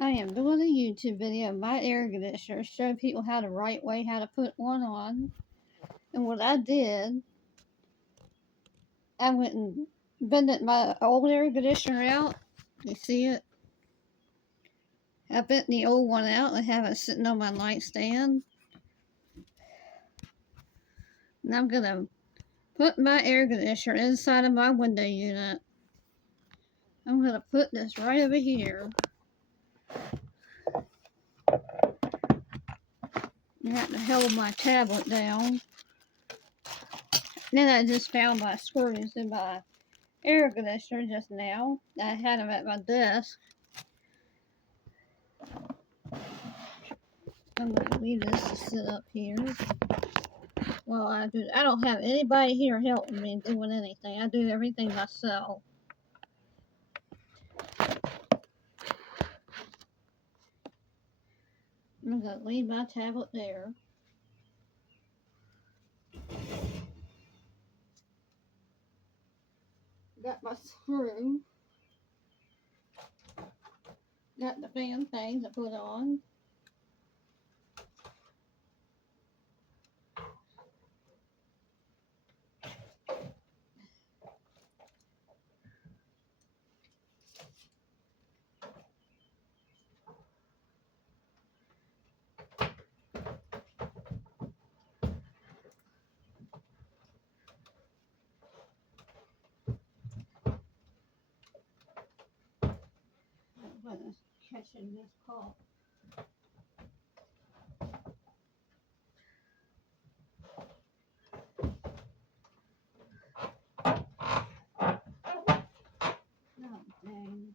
I am doing a YouTube video of my air conditioner, show people how the right way how to put one on. And what I did, I went and bended my old air conditioner out. You see it? I bent the old one out and have it sitting on my nightstand. And I'm gonna put my air conditioner inside of my window unit. I'm gonna put this right over here. I have to hold my tablet down. Then I just found my screws in my air conditioner just now. I had them at my desk. I'm gonna leave this to sit up here while I do. I don't have anybody here helping me doing anything. I do everything myself. I'm gonna leave my tablet there. Got my screw. Got the fan thing to put on. I'm gonna catching this call. Oh dang.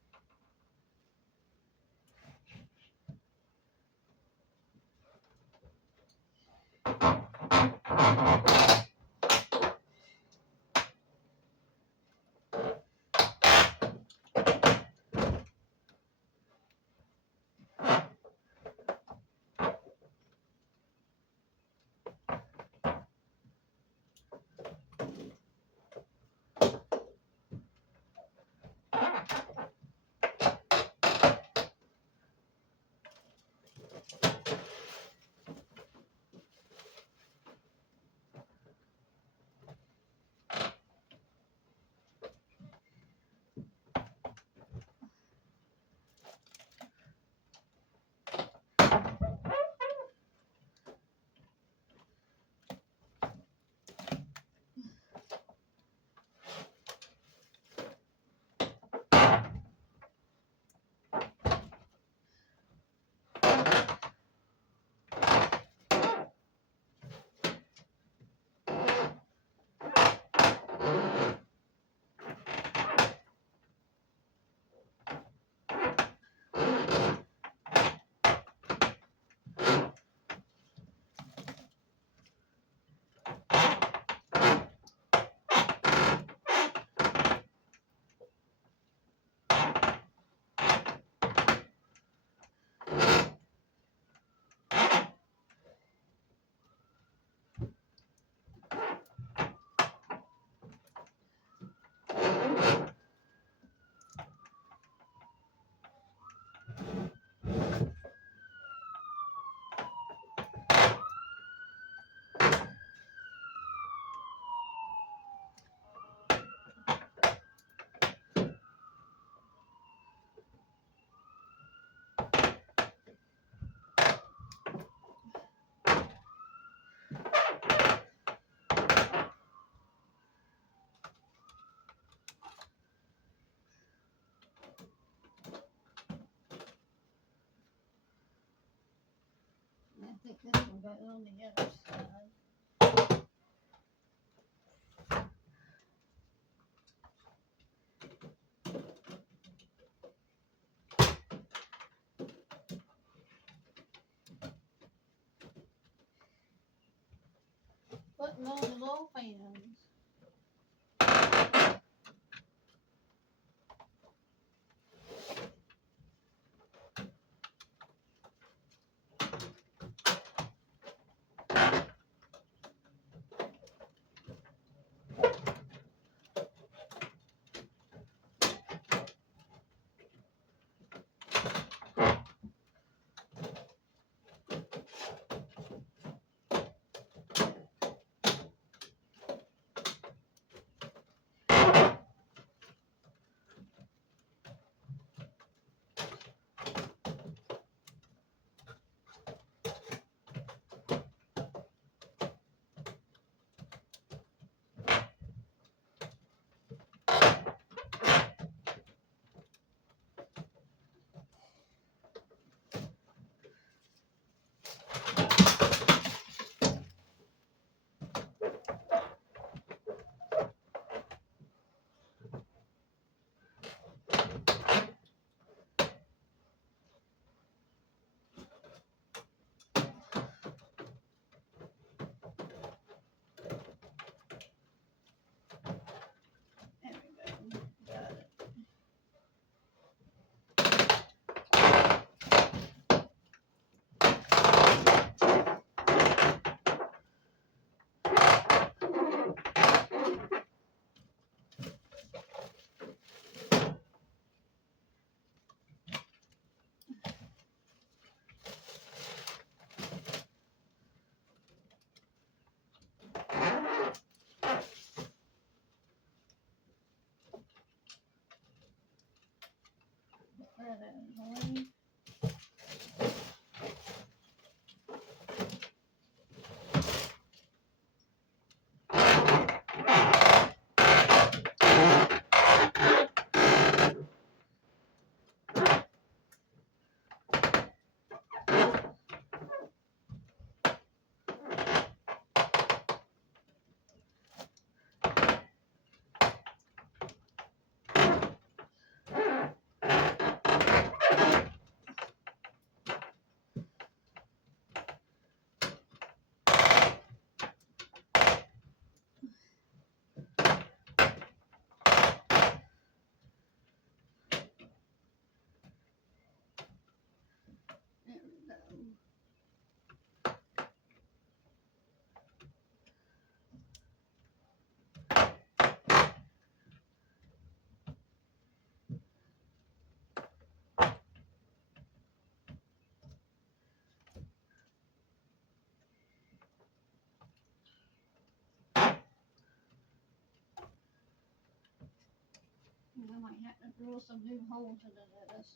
I think this one got on the other side. Putting on the little fans. Where that is, Lee. There we go. I might have to drill some new holes into this.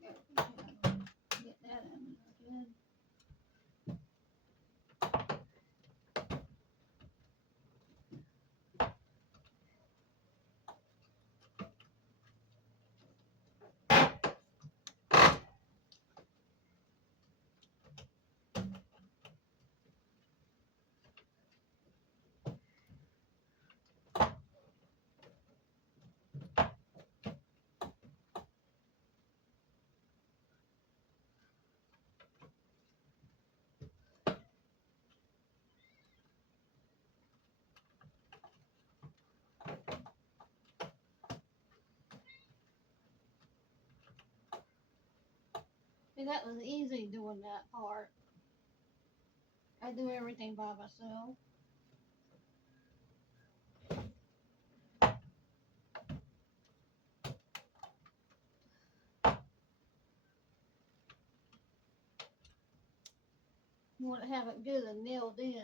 There we go. Get that in there good. See, that was easy doing that part. I do everything by myself. You want to have it good and nailed in.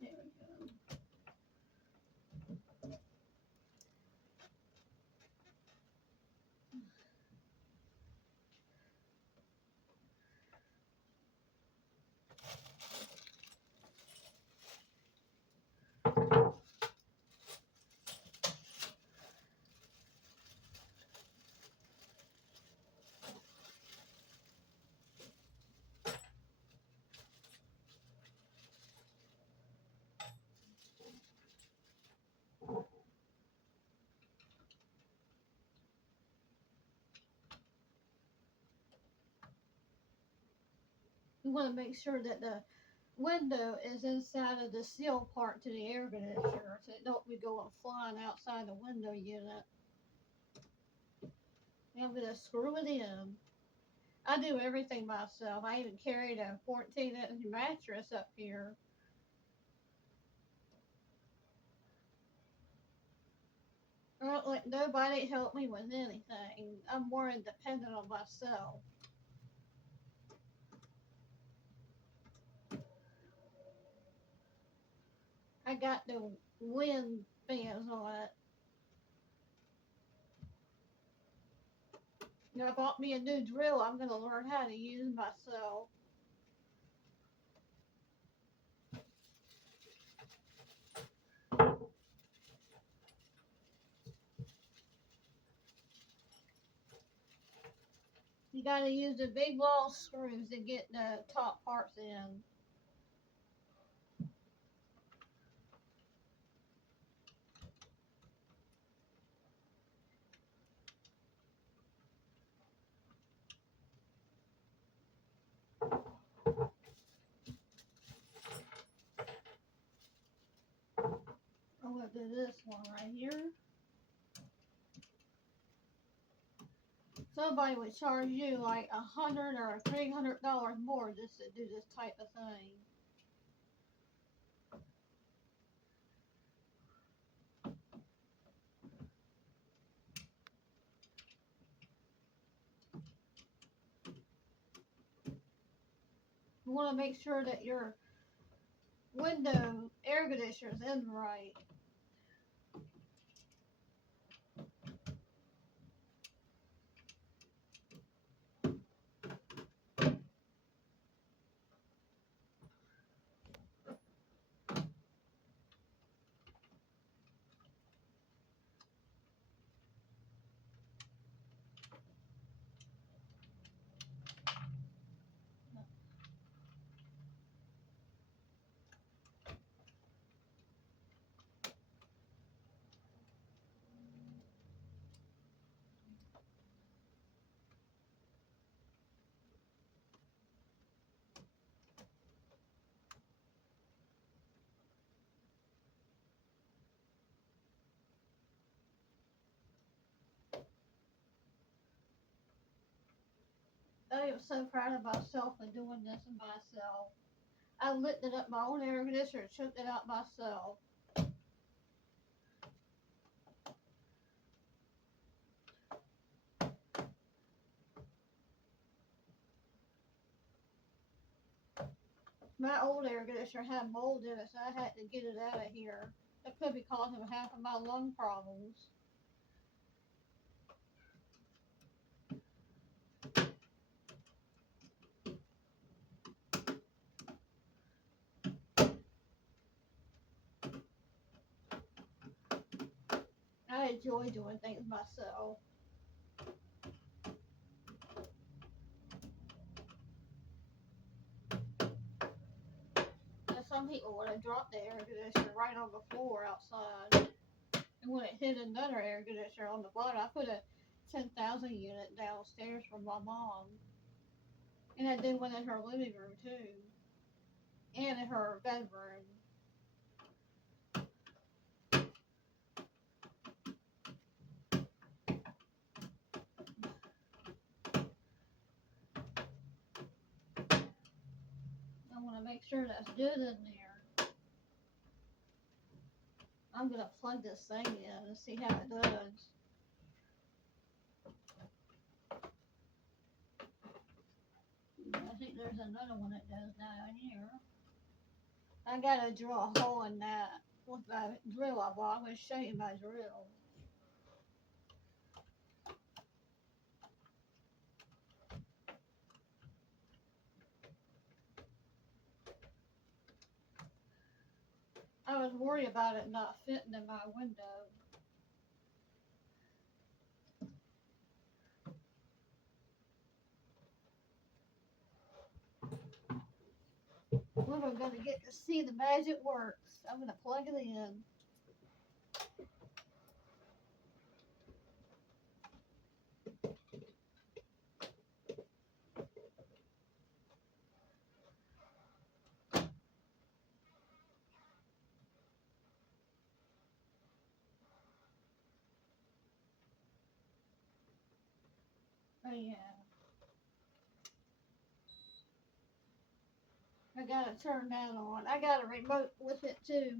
There we go. You want to make sure that the window is inside of the seal part to the air conditioner so it don't be going flying outside the window unit. And I'm going to screw it in. I do everything myself. I even carried a 14-inch mattress up here. I don't let nobody help me with anything. I'm more independent of myself. I got the wind fans on it. You know, I bought me a new drill I'm going to learn how to use myself. You gotta use the big long screws to get the top parts in. I'm gonna do this one right here. Somebody would charge you like $100 or $300 more just to do this type of thing. You want to make sure that your window air conditioner is in right. I am so proud of myself for doing this myself. I lifted up my own air conditioner and shook it out myself. My old air conditioner had mold in it, so I had to get it out of here. It could be causing half of my lung problems. I enjoy doing things myself. And some people would have dropped the air conditioner right on the floor outside. And when it hit another air conditioner on the bottom, I put a 10,000 unit downstairs for my mom. And I did one in her living room too. And in her bedroom. I want to make sure that's good in there. I'm going to plug this thing in and see how it does. I think there's another one that does down here. I got to drill a hole in that with my drill I bought. I'm going to show you my drill. I was worried about it not fitting in my window. We're going to get to see the magic works. I'm going to plug it in. Oh yeah. I gotta turn that on. I got a remote with it too.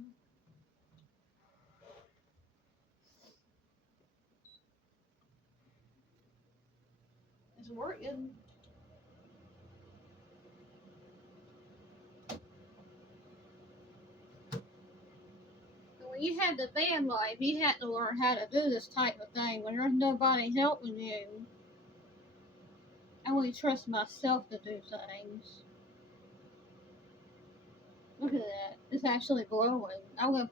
It's working. When you have the van life, you have to learn how to do this type of thing when there's nobody helping you. I only trust myself to do things. Look at that. It's actually glowing. I'm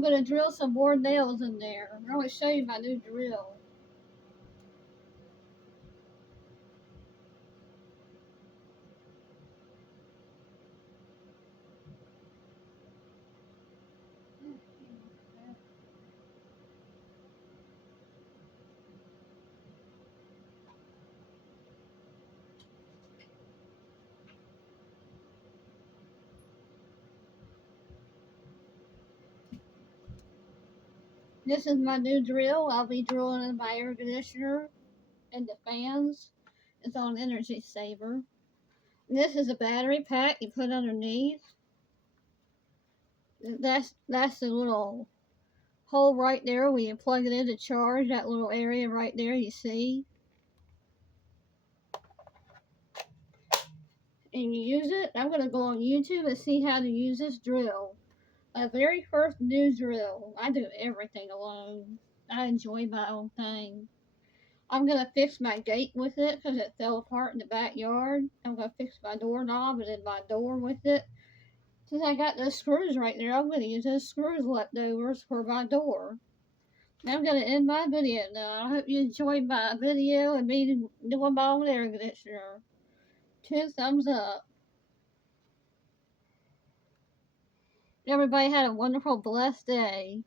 gonna drill some more nails in there. I'm gonna show you my new drill. This is my new drill. I'll be drilling in my air conditioner and the fans. It's on Energy Saver. This is a battery pack you put underneath. That's the little hole right there where you plug it in to charge. That little area right there you see. And you use it. I'm gonna go on YouTube and see how to use this drill. My very first new drill. I do everything alone. I enjoy my own thing. I'm gonna fix my gate with it because it fell apart in the backyard. I'm gonna fix my doorknob and then my door with it. Since I got those screws right there, I'm gonna use those screws leftovers for my door. I'm gonna end my video now. I hope you enjoyed my video and me doing my own air conditioner. 2 thumbs up. Everybody had a wonderful, blessed day.